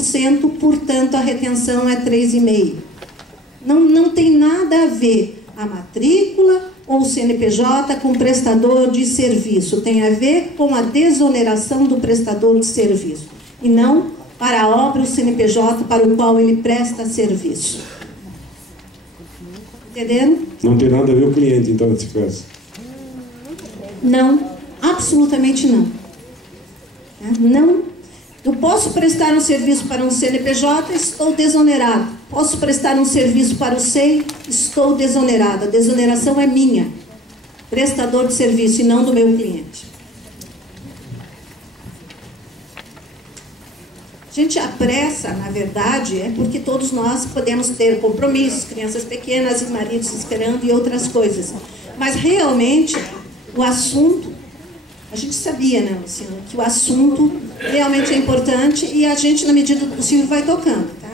3%, portanto a retenção é 3,5%. Não tem nada a ver a matrícula ou o CNPJ com o prestador de serviço. Tem a ver com a desoneração do prestador de serviço. E não para a obra, o CNPJ para o qual ele presta serviço. Entendendo? Não tem nada a ver o cliente, então, nesse caso. Não, absolutamente não. Não. Eu posso prestar um serviço para um CNPJ, estou desonerado. Posso prestar um serviço para o SEI, estou desonerado. A desoneração é minha, prestador de serviço, e não do meu cliente. A gente apressa, na verdade, é porque todos nós podemos ter compromissos, crianças pequenas e maridos esperando e outras coisas. Mas realmente, o assunto, a gente sabia, né, Luciano, que o assunto realmente é importante e a gente, na medida do possível, vai tocando, tá?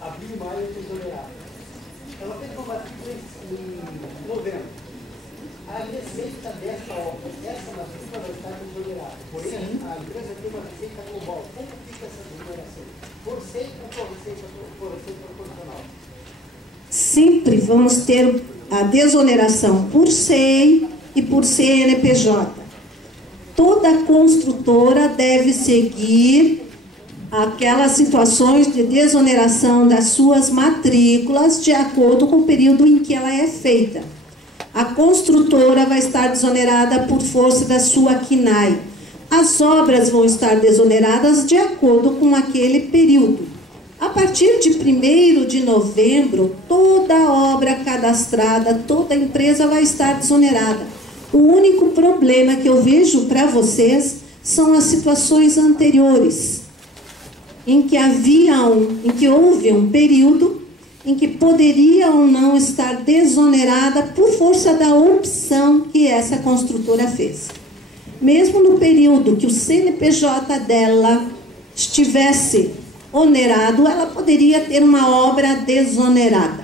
Abril e maio é exonerado. Ela fez uma matrícula em novembro. A receita dessa obra, essa matrícula vai estar exonerada. Porém, a empresa tem uma receita global. Como fica essa exoneração? Por receita ou por receita proporcional? Sempre vamos ter a desoneração por SEI e por CNPJ. Toda construtora deve seguir aquelas situações de desoneração das suas matrículas de acordo com o período em que ela é feita. A construtora vai estar desonerada por força da sua CNAE. As obras vão estar desoneradas de acordo com aquele período. A partir de 1º de novembro, toda obra cadastrada, toda empresa vai estar desonerada. O único problema que eu vejo para vocês são as situações anteriores, em que houve um período em que poderia ou não estar desonerada por força da opção que essa construtora fez. Mesmo no período que o CNPJ dela estivesse onerado, ela poderia ter uma obra desonerada.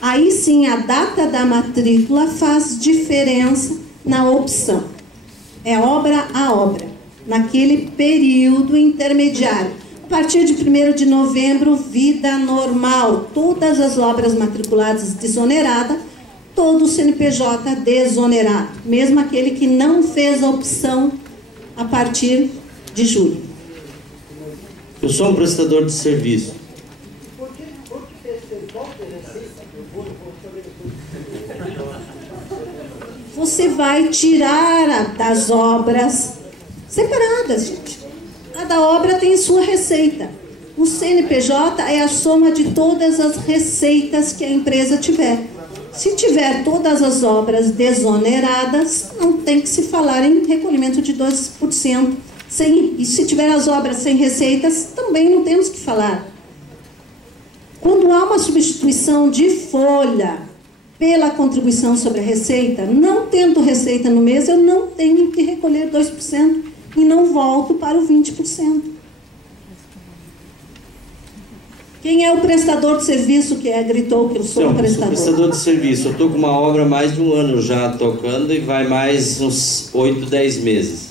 Aí sim, a data da matrícula faz diferença na opção. É obra a obra, naquele período intermediário. A partir de 1º de novembro, vida normal. Todas as obras matriculadas desoneradas, todo o CNPJ desonerado. Mesmo aquele que não fez a opção a partir de julho. Eu sou um prestador de serviço. Você vai tirar das obras separadas, gente. Cada obra tem sua receita. O CNPJ é a soma de todas as receitas que a empresa tiver. Se tiver todas as obras desoneradas, não tem que se falar em recolhimento de 12%. E se tiver as obras sem receitas, também não temos que falar. Quando há uma substituição de folha pela contribuição sobre a receita, não tendo receita no mês, eu não tenho que recolher 2% e não volto para o 20%. Quem é o prestador de serviço que gritou que eu sou um prestador? Eu sou prestador de serviço. Eu estou com uma obra há mais de um ano já tocando e vai mais uns 8, 10 meses.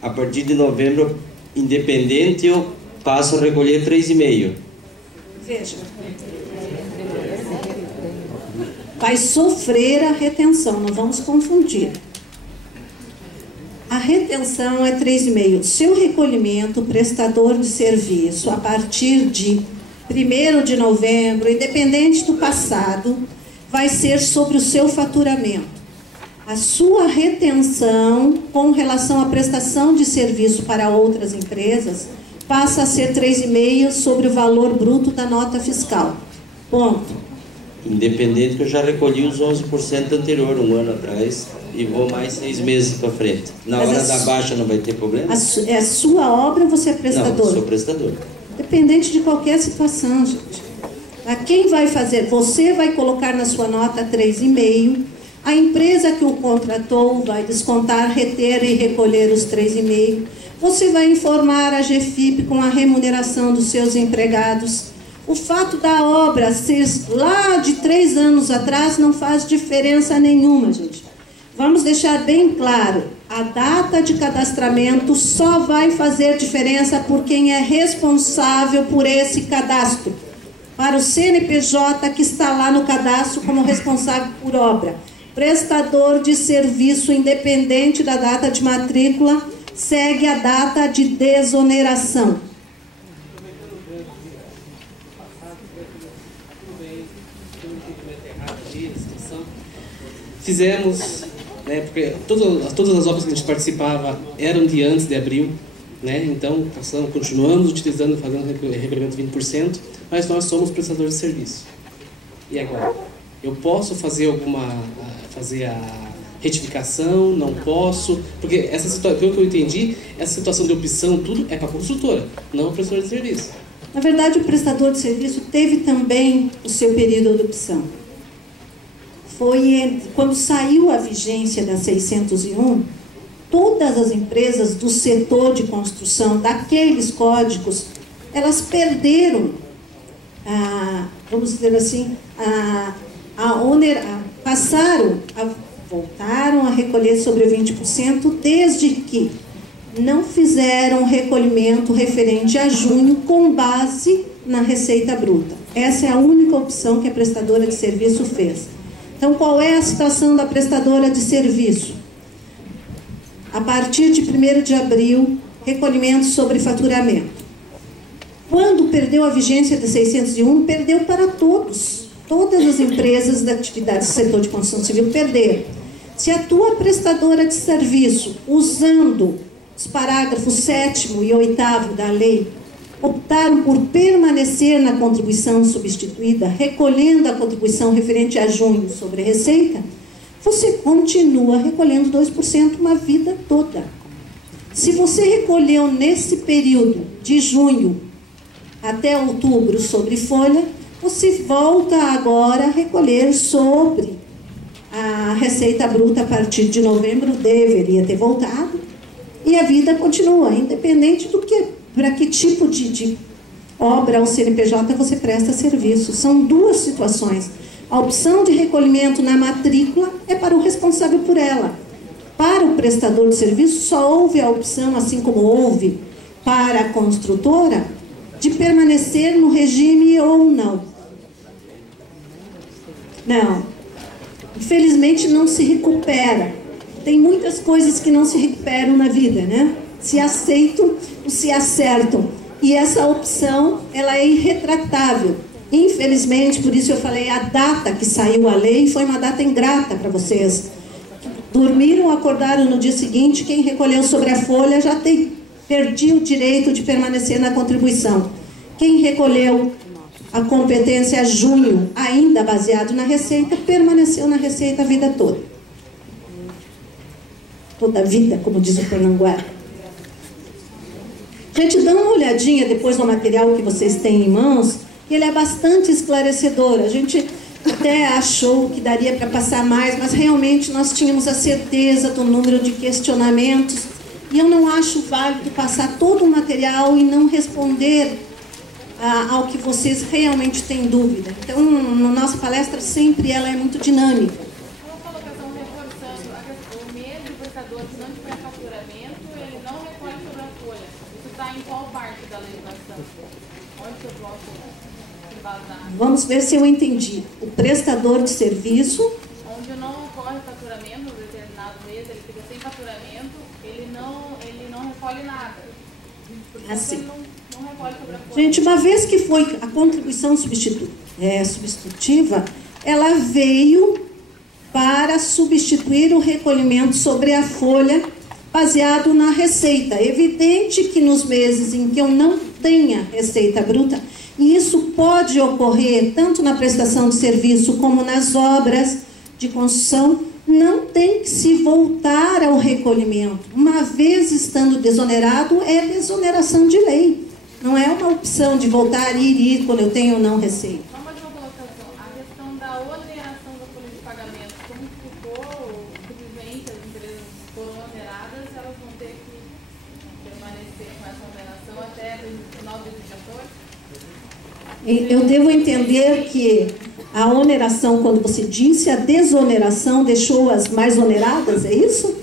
A partir de novembro, independente, eu passo a recolher 3,5%. Veja. Vai sofrer a retenção, não vamos confundir. A retenção é 3,5%. Seu recolhimento, prestador de serviço, a partir de 1º de novembro, independente do passado, vai ser sobre o seu faturamento. A sua retenção com relação à prestação de serviço para outras empresas passa a ser 3,5% sobre o valor bruto da nota fiscal. Ponto. Independente que eu já recolhi os 11% anterior, um ano atrás, e vou mais 6 meses para frente. Na hora da baixa não vai ter problema? É a sua obra ou você é prestador? Não, eu sou prestador. Dependente de qualquer situação, gente. Quem vai fazer? Você vai colocar na sua nota 3,5%. A empresa que o contratou vai descontar, reter e recolher os 3,5%. Você vai informar a GFIP com a remuneração dos seus empregados. O fato da obra ser lá de 3 anos atrás não faz diferença nenhuma, gente. Vamos deixar bem claro, a data de cadastramento só vai fazer diferença por quem é responsável por esse cadastro. Para o CNPJ que está lá no cadastro como responsável por obra. Prestador de serviço independente da data de matrícula segue a data de desoneração. Fizemos, né, porque todas as obras que a gente participava eram de antes de abril, né, então continuamos utilizando, fazendo recolhimento 20%, mas nós somos prestadores de serviço. E agora? Eu posso fazer a retificação? Não posso? Porque essa situação, pelo que eu entendi, essa situação de opção, tudo é para a construtora, não para o prestador de serviço. Na verdade, o prestador de serviço teve também o seu período de opção. Foi quando saiu a vigência da 601, todas as empresas do setor de construção, daqueles códigos, elas perderam, vamos dizer assim, voltaram a recolher sobre 20%, desde que não fizeram recolhimento referente a junho com base na receita bruta. Essa é a única opção que a prestadora de serviço fez. Então, qual é a situação da prestadora de serviço? A partir de 1º de abril, recolhimento sobre faturamento. Quando perdeu a vigência de 601, perdeu para todos. Todas as empresas da atividade do setor de construção civil perderam. Se a tua prestadora de serviço, usando os parágrafos 7º e 8º da lei, optaram por permanecer na contribuição substituída, recolhendo a contribuição referente a junho sobre a receita, você continua recolhendo 2% uma vida toda. Se você recolheu nesse período de junho até outubro sobre folha, você volta agora a recolher sobre a receita bruta a partir de novembro, deveria ter voltado, e a vida continua, independente do que, para que tipo de obra ao CNPJ você presta serviço. São duas situações. A opção de recolhimento na matrícula é para o responsável por ela. Para o prestador de serviço, só houve a opção, assim como houve para a construtora, de permanecer no regime ou não. Não. Infelizmente não se recupera. Tem muitas coisas que não se recuperam na vida, né? Se aceitam ou se acertam. E essa opção, ela é irretratável. Infelizmente, por isso eu falei, a data que saiu a lei foi uma data ingrata para vocês. Dormiram, acordaram no dia seguinte, quem recolheu sobre a folha já perdia o direito de permanecer na contribuição. Quem recolheu a competência junho, ainda baseado na receita, permaneceu na receita a vida toda. Toda a vida, como diz o Pernambuco. Gente, dá uma olhadinha depois no material que vocês têm em mãos, que ele é bastante esclarecedor. A gente até achou que daria para passar mais, mas realmente nós tínhamos a certeza do número de questionamentos, e eu não acho válido passar todo o material e não responder ao que vocês realmente têm dúvida. Então, nossa palestra sempre ela é muito dinâmica. Uma colocação reforçando o mês do prestador de pré-faturamento, ele não recolhe sobre a folha. Isso está em qual parte da legislação? Onde que eu posso embasar? Vamos ver se eu entendi. O prestador de serviço, onde não ocorre faturamento no determinado mês, ele fica sem faturamento, ele não recolhe nada. Porque assim. ele não recolhe sobre a folha. Gente, uma vez que foi a contribuição substitutiva, ela veio para substituir o recolhimento sobre a folha baseado na receita. É evidente que nos meses em que eu não tenha receita bruta, e isso pode ocorrer tanto na prestação de serviço como nas obras de construção, não tem que se voltar ao recolhimento. Uma vez estando desonerado, é desoneração de lei. Não é uma opção de voltar ir quando eu tenho ou não receita. Só mais uma colocação. A questão da oneração da folha de pagamento, como ficou, simplesmente as empresas foram oneradas, elas vão ter que permanecer com essa oneração até o final de 2014? Eu devo entender que a oneração, quando você disse, a desoneração deixou as mais oneradas, é isso?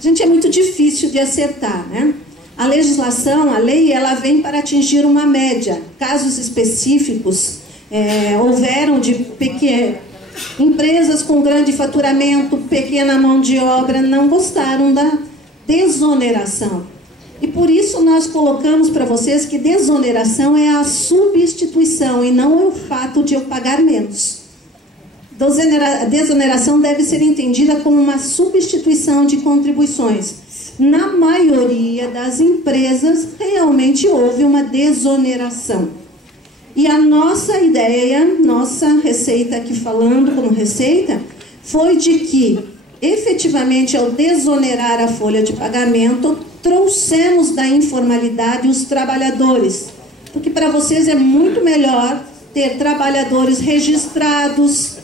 Gente, é muito difícil de acertar, né? A legislação, a lei, ela vem para atingir uma média. Casos específicos houveram de empresas com grande faturamento, pequena mão de obra, não gostaram da desoneração. E por isso nós colocamos para vocês que desoneração é a substituição e não é o fato de eu pagar menos. A desoneração deve ser entendida como uma substituição de contribuições. Na maioria das empresas, realmente houve uma desoneração. E a nossa ideia, nossa receita aqui falando como receita, foi de que, efetivamente, ao desonerar a folha de pagamento, trouxemos da informalidade os trabalhadores. Porque para vocês é muito melhor ter trabalhadores registrados,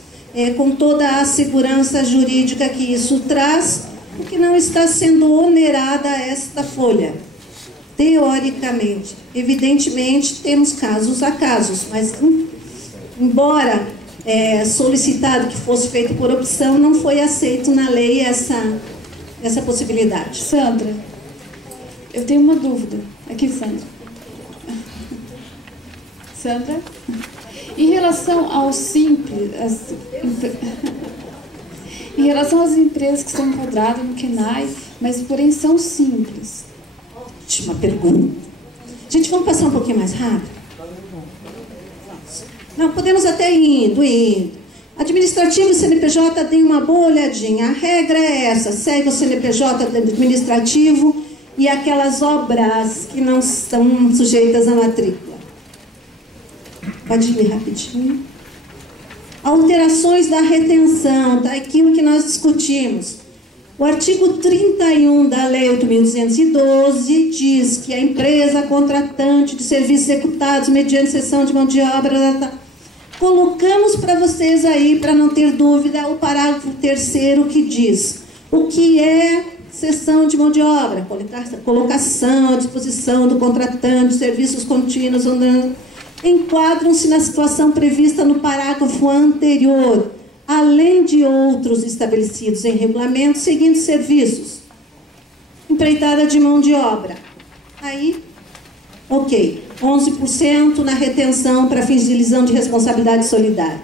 com toda a segurança jurídica que isso traz, porque não está sendo onerada esta folha. Teoricamente. Evidentemente, temos casos a casos, mas embora solicitado que fosse feito por opção, não foi aceito na lei essa possibilidade. Sandra, eu tenho uma dúvida. Aqui, Sandra. Sandra? Em relação ao simples, em relação às empresas que estão enquadradas no KENAI, mas porém são simples. Ótima pergunta. Gente, vamos passar um pouquinho mais rápido? Não, podemos até indo. Administrativo e CNPJ, tem uma boa olhadinha. A regra é essa, segue o CNPJ administrativo e aquelas obras que não estão sujeitas à matrícula. Pode ir rapidinho. Alterações da retenção, tá? Aquilo que nós discutimos. O artigo 31 da Lei 8.212 diz que a empresa contratante de serviços executados mediante cessão de mão de obra... Colocamos para vocês aí, para não ter dúvida, o parágrafo 3º que diz o que é cessão de mão de obra, colocação à disposição do contratante de serviços contínuos, enquadram-se na situação prevista no parágrafo anterior, além de outros estabelecidos em regulamento, seguintes serviços. Empreitada de mão de obra. Aí, ok, 11% na retenção para fins de lisão de responsabilidade solidária.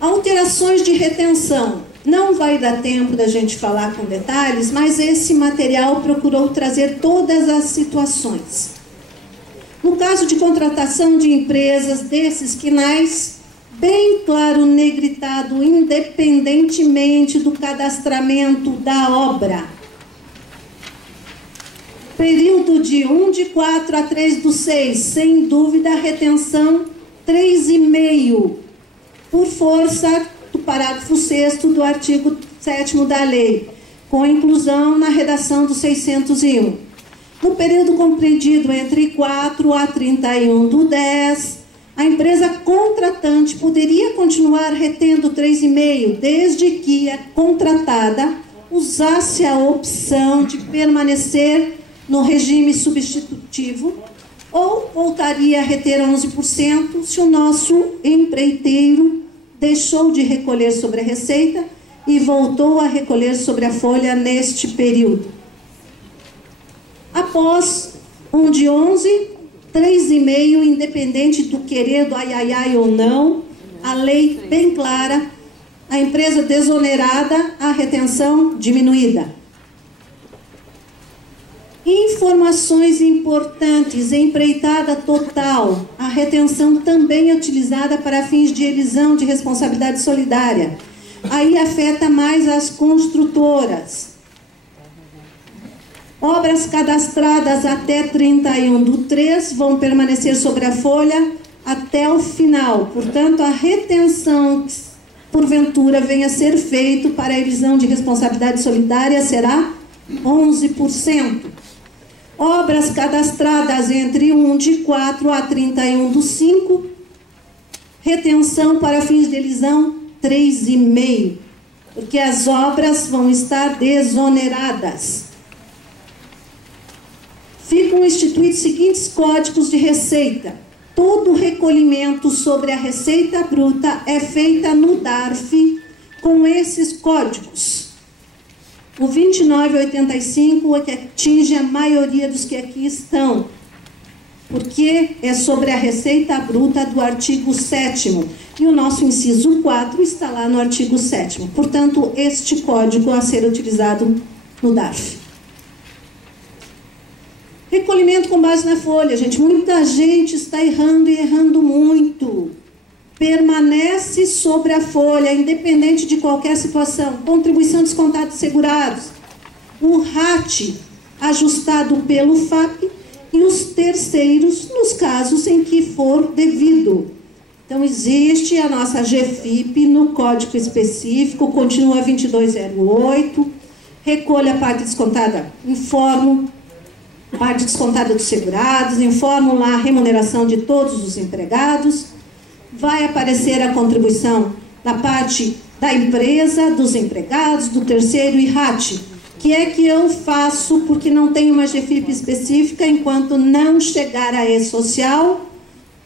Alterações de retenção. Não vai dar tempo da gente falar com detalhes, mas esse material procurou trazer todas as situações. No caso de contratação de empresas desses KENAIs, bem claro, negritado, independentemente do cadastramento da obra. Período de 1/4 a 3/6, sem dúvida, retenção 3,5, por força do parágrafo 6º do artigo 7º da lei, com inclusão na redação do 601. No período compreendido entre 4 a 31/10, a empresa contratante poderia continuar retendo 3,5, desde que a contratada usasse a opção de permanecer no regime substitutivo ou voltaria a reter 11% se o nosso empreiteiro deixou de recolher sobre a receita e voltou a recolher sobre a folha neste período. Após 1/11, 3,5, independente do querer do ai ou não, a lei bem clara, a empresa desonerada, a retenção diminuída. Informações importantes, empreitada total, a retenção também é utilizada para fins de elisão de responsabilidade solidária. Aí afeta mais as construtoras. Obras cadastradas até 31/3 vão permanecer sobre a folha até o final. Portanto, a retenção, porventura, venha a ser feito para a elisão de responsabilidade solidária será 11%. Obras cadastradas entre 1/4 a 31/5, retenção para fins de elisão 3,5, porque as obras vão estar desoneradas. ficam instituídos os seguintes códigos de receita. Todo recolhimento sobre a receita bruta é feita no DARF com esses códigos. O 2985 é que atinge a maioria dos que aqui estão, porque é sobre a receita bruta do artigo 7º, e o nosso inciso 4 está lá no artigo 7º. Portanto, este código a ser utilizado no DARF. Recolhimento com base na folha, gente. Muita gente está errando e errando muito. Permanece sobre a folha, independente de qualquer situação. Contribuição descontada de segurados. O RAT, ajustado pelo FAP, e os terceiros, nos casos em que for devido. Então, existe a nossa GFIP no código específico, continua 2208. Recolha a parte descontada, informo. Parte descontada dos segurados, informo lá a remuneração de todos os empregados. Vai aparecer a contribuição da parte da empresa, dos empregados, do terceiro e RAT. Que é que eu faço porque não tenho uma GFIP específica, enquanto não chegar a E-Social,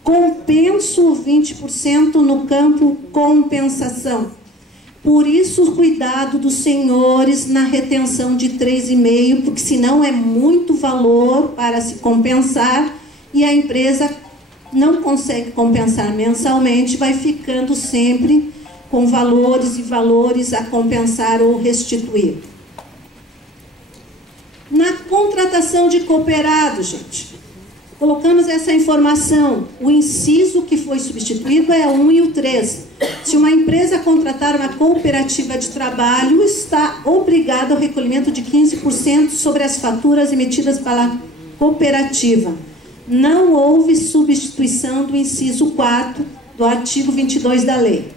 compenso 20% no campo compensação. Por isso, o cuidado dos senhores na retenção de 3,5%, porque senão é muito valor para se compensar e a empresa não consegue compensar mensalmente, vai ficando sempre com valores e valores a compensar ou restituir. Na contratação de cooperado, gente, colocamos essa informação. O inciso que foi substituído é o 1 e o 3. Se uma empresa contratar uma cooperativa de trabalho, está obrigada ao recolhimento de 15% sobre as faturas emitidas pela cooperativa. Não houve substituição do inciso 4 do artigo 22 da lei.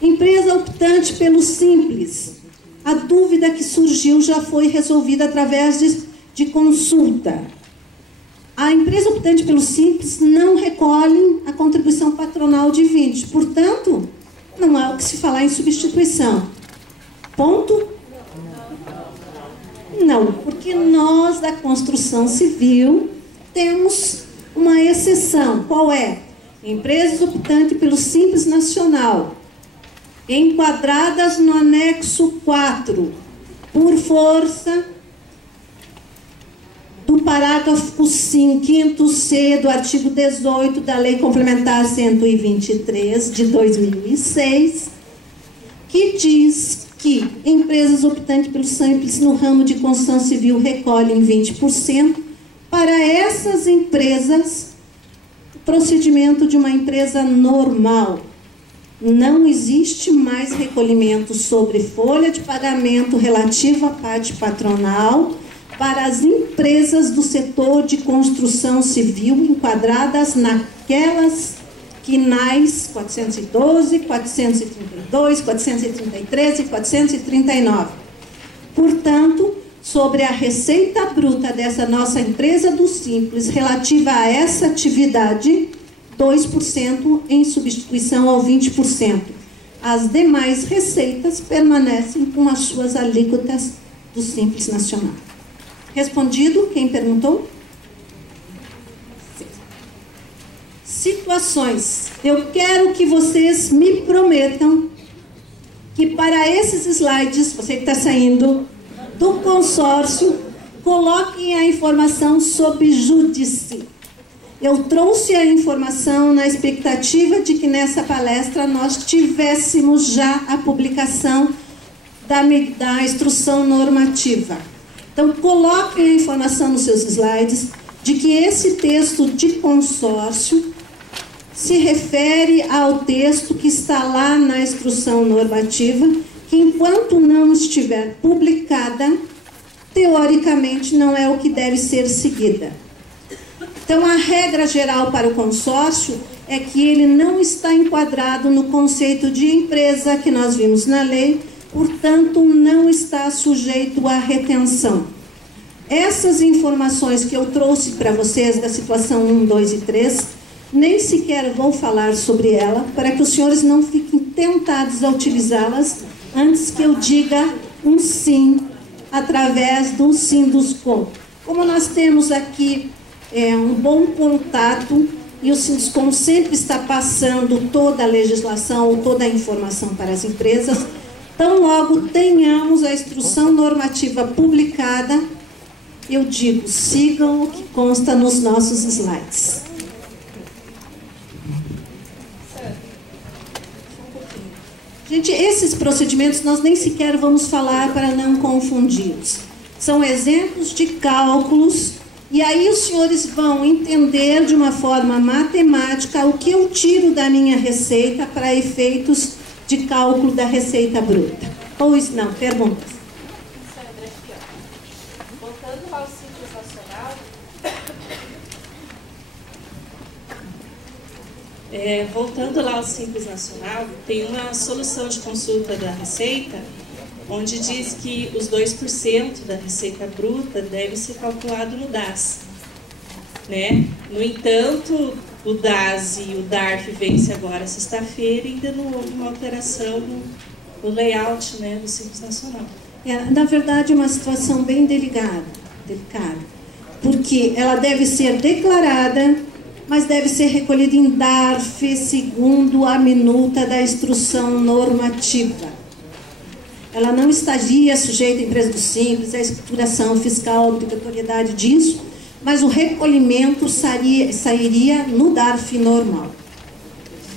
Empresa optante pelo Simples. A dúvida que surgiu já foi resolvida através de consulta. A empresa optante pelo Simples não recolhe a contribuição patronal de 20%. Portanto, não há o que se falar em substituição. Ponto? Não, porque nós da construção civil temos uma exceção. Qual é? Empresas optantes pelo Simples Nacional, enquadradas no anexo 4, por força do parágrafo 5º-C do artigo 18 da Lei Complementar 123 de 2006, que diz que empresas optantes pelo Simples no ramo de construção civil recolhem 20%. Para essas empresas, o procedimento de uma empresa normal. Não existe mais recolhimento sobre folha de pagamento relativa à parte patronal para as empresas do setor de construção civil enquadradas naquelas quinais 412, 432, 433 e 439. Portanto, sobre a receita bruta dessa nossa empresa do Simples relativa a essa atividade, 2% em substituição ao 20%. As demais receitas permanecem com as suas alíquotas do Simples Nacional. Respondido? Quem perguntou? Sim. Situações. Eu quero que vocês me prometam que para esses slides, você que está saindo do consórcio, coloquem a informação sobre júdice. Eu trouxe a informação na expectativa de que nessa palestra nós tivéssemos já a publicação da instrução normativa. Então, coloquem a informação nos seus slides de que esse texto de consórcio se refere ao texto que está lá na instrução normativa, que enquanto não estiver publicada, teoricamente não é o que deve ser seguida. Então, a regra geral para o consórcio é que ele não está enquadrado no conceito de empresa que nós vimos na lei, portanto, não está sujeito à retenção. Essas informações que eu trouxe para vocês da situação 1, 2 e 3, nem sequer vou falar sobre ela, para que os senhores não fiquem tentados a utilizá-las antes que eu diga um sim, através do Sinduscom. Como nós temos aqui um bom contato e o Sinduscom sempre está passando toda a legislação ou toda a informação para as empresas, tão logo tenhamos a instrução normativa publicada, eu digo, sigam o que consta nos nossos slides. Gente, esses procedimentos nós nem sequer vamos falar para não confundi-los. São exemplos de cálculos e aí os senhores vão entender de uma forma matemática o que eu tiro da minha receita para efeitos de cálculo da receita bruta. Pois não, perguntas. Sandra, aqui, ó. Voltando ao Simples Nacional, voltando lá ao Simples Nacional, tem uma solução de consulta da Receita, onde diz que os 2% da receita bruta deve ser calculado no DAS. Né? No entanto, o DAS e o DARF vence agora sexta-feira, ainda numa alteração no layout, né, do Simples Nacional. Na verdade, é uma situação bem delicada, porque ela deve ser declarada, mas deve ser recolhida em DARF segundo a minuta da instrução normativa. Ela não estaria sujeita à empresa do Simples, à escrituração fiscal, à obrigatoriedade disso, mas o recolhimento sairia no DARF normal.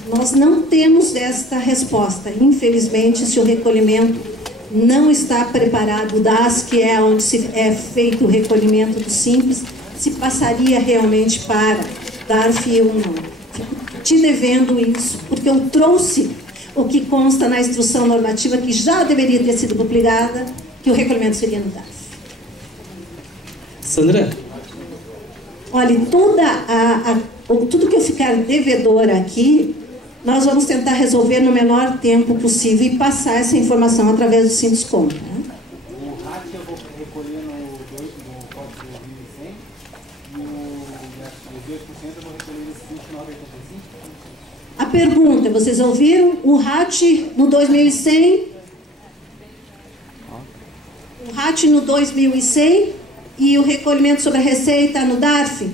Nós não temos esta resposta. Infelizmente, se o recolhimento não está preparado, o DAS, que é onde é feito o recolhimento do Simples, se passaria realmente para DARF ou não. Fico te devendo isso, porque eu trouxe o que consta na instrução normativa, que já deveria ter sido publicada, que o recolhimento seria no DARF. Sandra? Olha, tudo que eu ficar devedora aqui, nós vamos tentar resolver no menor tempo possível e passar essa informação através do Sinduscom. Né? O RAT eu vou recolher no Código 2100 e os 2% eu vou recolher nesse 2985. A pergunta, vocês ouviram? O RAT no 2100? O RAT no 2100 e o recolhimento sobre a receita no DARF?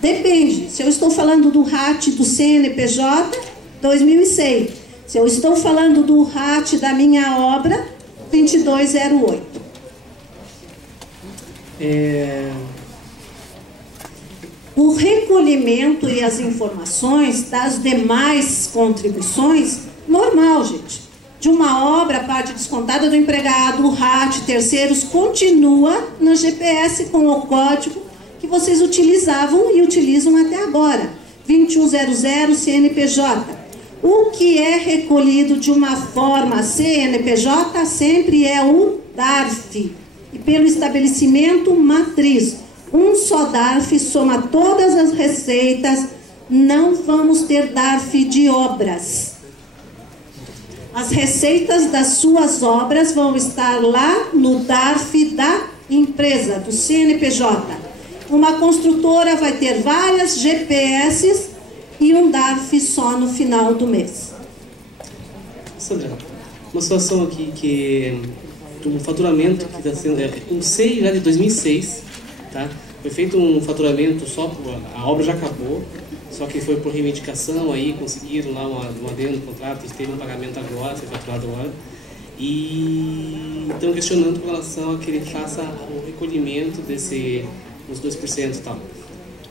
Depende. Se eu estou falando do RAT do CNPJ, 2100. Se eu estou falando do RAT da minha obra, 2208. O recolhimento e as informações das demais contribuições, normal, gente. De uma obra, a parte descontada do empregado, o RAT, terceiros, continua no GPS com o código que vocês utilizavam e utilizam até agora. 2100 CNPJ. O que é recolhido de uma forma CNPJ sempre é o DARF. E pelo estabelecimento matriz. Um só DARF soma todas as receitas, não vamos ter DARF de obras. As receitas das suas obras vão estar lá no DARF da empresa, do CNPJ. Uma construtora vai ter várias GPS e um DARF só no final do mês. Sandra, uma situação aqui que um faturamento que está sendo, um SEI já de 2006, tá? Foi feito um faturamento só, a obra já acabou, só que foi por reivindicação, aí conseguiram lá um adendo no contrato, teve um pagamento agora, foi faturado agora, e estão questionando com relação a que ele faça o recolhimento desse, uns 2% e tal.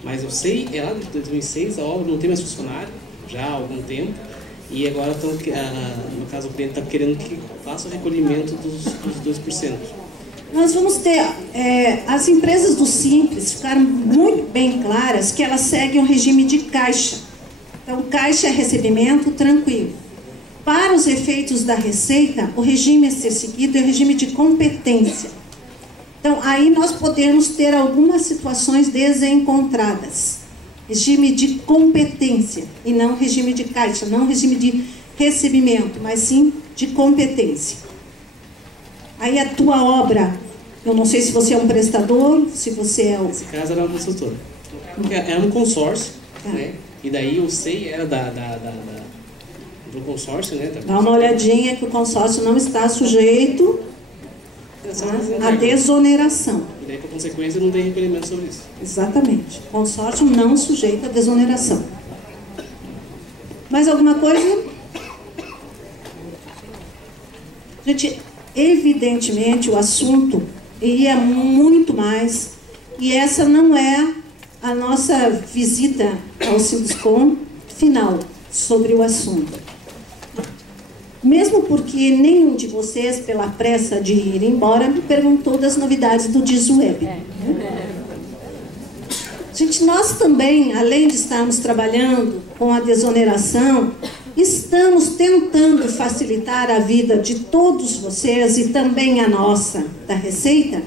Mas eu sei, é lá de 2006, a obra não tem mais funcionário, já há algum tempo, e agora estão, no caso o cliente está querendo que faça o recolhimento dos 2%. Nós vamos ter, as empresas do Simples ficaram muito bem claras que elas seguem o regime de caixa. Então, caixa é recebimento tranquilo. Para os efeitos da receita, o regime a ser seguido é o regime de competência. Então, aí nós podemos ter algumas situações desencontradas. Regime de competência e não regime de caixa, não regime de recebimento, mas sim de competência. Aí a tua obra, eu não sei se você é um prestador, se você é o... Nesse caso era uma consultora. Era um consórcio, né? E daí o SEI era do consórcio, né? Dá uma olhadinha que o consórcio não está sujeito A desoneração. E daí, por consequência, não tem recolhimento sobre isso. Exatamente. Consórcio não sujeito à desoneração. Mais alguma coisa? Gente, evidentemente o assunto iria muito mais, e essa não é a nossa visita ao Sinduscom final sobre o assunto. Mesmo porque nenhum de vocês, pela pressa de ir embora, me perguntou das novidades do DISWeb. Gente, nós também, além de estarmos trabalhando com a desoneração, estamos tentando facilitar a vida de todos vocês e também a nossa, da Receita,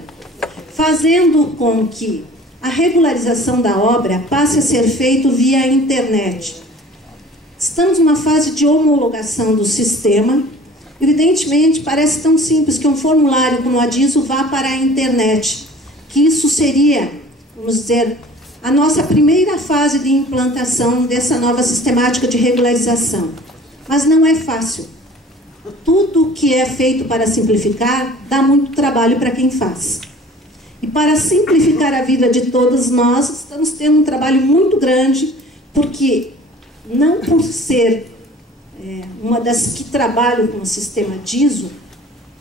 fazendo com que a regularização da obra passe a ser feita via internet. Estamos numa fase de homologação do sistema. Evidentemente, parece tão simples que um formulário como a DISO vá para a internet, que isso seria, vamos dizer, a nossa primeira fase de implantação dessa nova sistemática de regularização. Mas não é fácil. Tudo que é feito para simplificar dá muito trabalho para quem faz. E para simplificar a vida de todos nós, estamos tendo um trabalho muito grande, porque não por ser uma das que trabalham com o sistema DISO,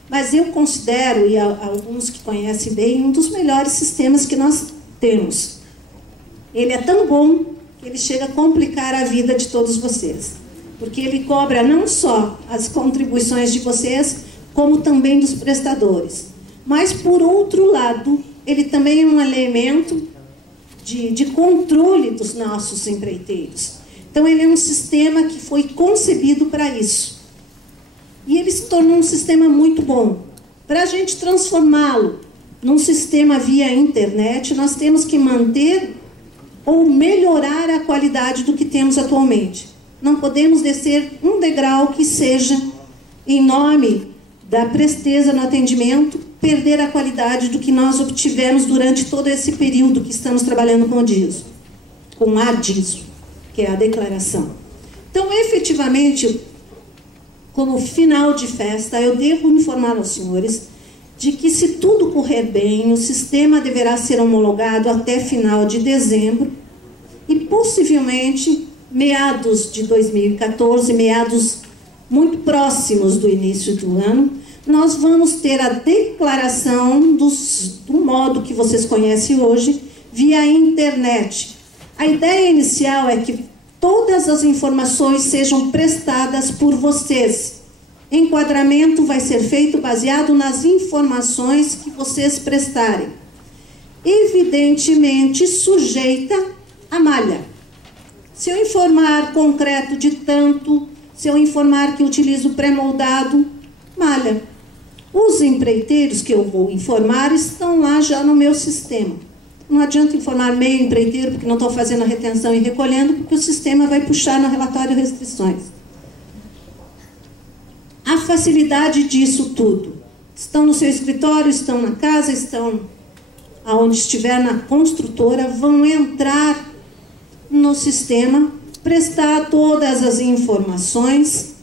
mas eu considero, e alguns que conhecem bem, um dos melhores sistemas que nós temos. Ele é tão bom que ele chega a complicar a vida de todos vocês, porque ele cobra não só as contribuições de vocês, como também dos prestadores. Mas, por outro lado, ele também é um elemento de controle dos nossos empreiteiros. Então, ele é um sistema que foi concebido para isso. E ele se tornou um sistema muito bom. Para a gente transformá-lo num sistema via internet, nós temos que manter ou melhorar a qualidade do que temos atualmente. Não podemos descer um degrau que seja, em nome da presteza no atendimento, perder a qualidade do que nós obtivemos durante todo esse período que estamos trabalhando com o DISO, com a DISO, que é a declaração. Então, efetivamente, como final de festa, eu devo informar aos senhores de que, se tudo correr bem, o sistema deverá ser homologado até final de dezembro e, possivelmente, meados de 2014, meados muito próximos do início do ano, nós vamos ter a declaração do modo que vocês conhecem hoje, via internet. A ideia inicial é que todas as informações sejam prestadas por vocês. Enquadramento vai ser feito baseado nas informações que vocês prestarem. Evidentemente, sujeita à malha. Se eu informar concreto de tanto, se eu informar que utilizo pré-moldado, malha. Os empreiteiros que eu vou informar estão lá já no meu sistema. Não adianta informar meio empreiteiro, porque não estou fazendo a retenção e recolhendo, porque o sistema vai puxar no relatório restrições. A facilidade disso tudo. Estão no seu escritório, estão na casa, estão aonde estiver na construtora, vão entrar no sistema, prestar todas as informações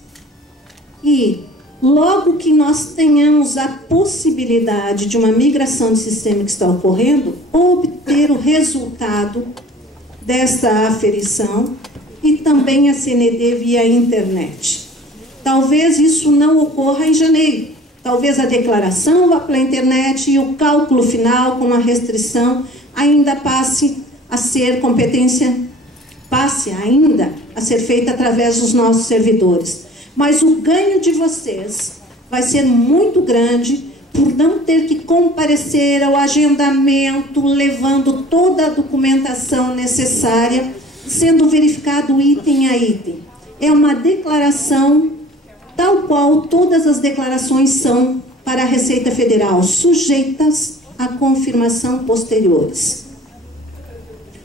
e, logo que nós tenhamos a possibilidade de uma migração de sistema que está ocorrendo, obter o resultado dessa aferição e também a CND via internet. Talvez isso não ocorra em janeiro. Talvez a declaração vá pela internet e o cálculo final com a restrição ainda passe a ser competência, passe ainda a ser feita através dos nossos servidores. Mas o ganho de vocês vai ser muito grande por não ter que comparecer ao agendamento, levando toda a documentação necessária, sendo verificado item a item. É uma declaração tal qual todas as declarações são para a Receita Federal, sujeitas à confirmação posteriores.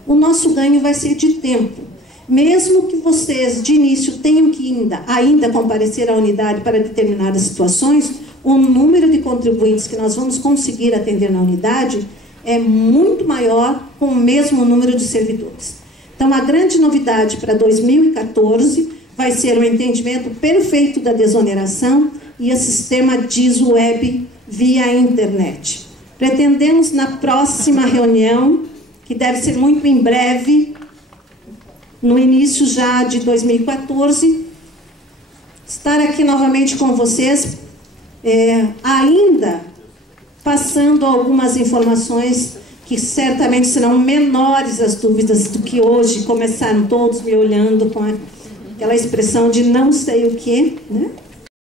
O nosso ganho vai ser de tempo. Mesmo que vocês, de início, tenham que ainda comparecer à unidade para determinadas situações, o número de contribuintes que nós vamos conseguir atender na unidade é muito maior com o mesmo número de servidores. Então, a grande novidade para 2014 vai ser o entendimento perfeito da desoneração e o sistema DISWeb via internet. Pretendemos, na próxima reunião, que deve ser muito em breve, no início já de 2014, estar aqui novamente com vocês, ainda passando algumas informações que certamente serão menores as dúvidas do que hoje começaram todos me olhando com aquela expressão de não sei o quê, né?